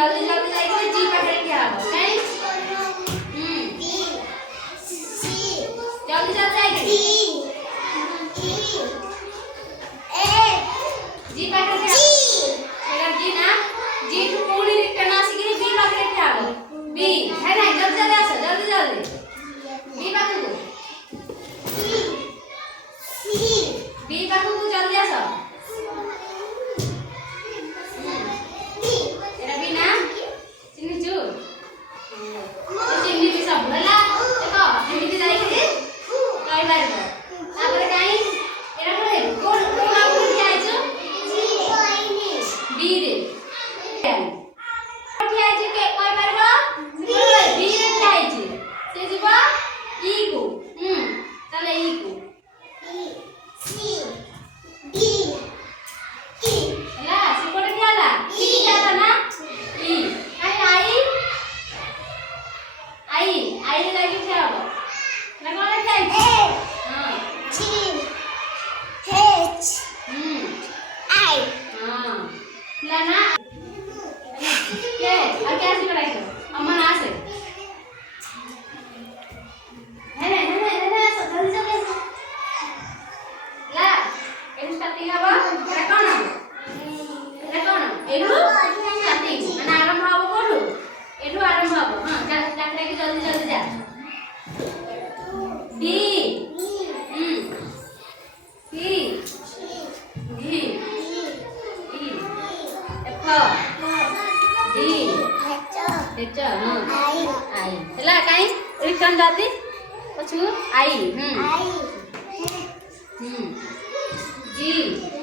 जल्दी जल्दी जाइए जी पकड़ के आ लो नहीं जल्दी जल्दी जाइए जी पकड़ के अगर जी ना जी तो पूरी करना सीखी बी पकड़ के आ लो बी है ना जल्दी जल्दी आ जल्दी जल्दी बी पकड़ दो बी पकड़ दो जल्दी आ रिटर्न जाती पछु आई जी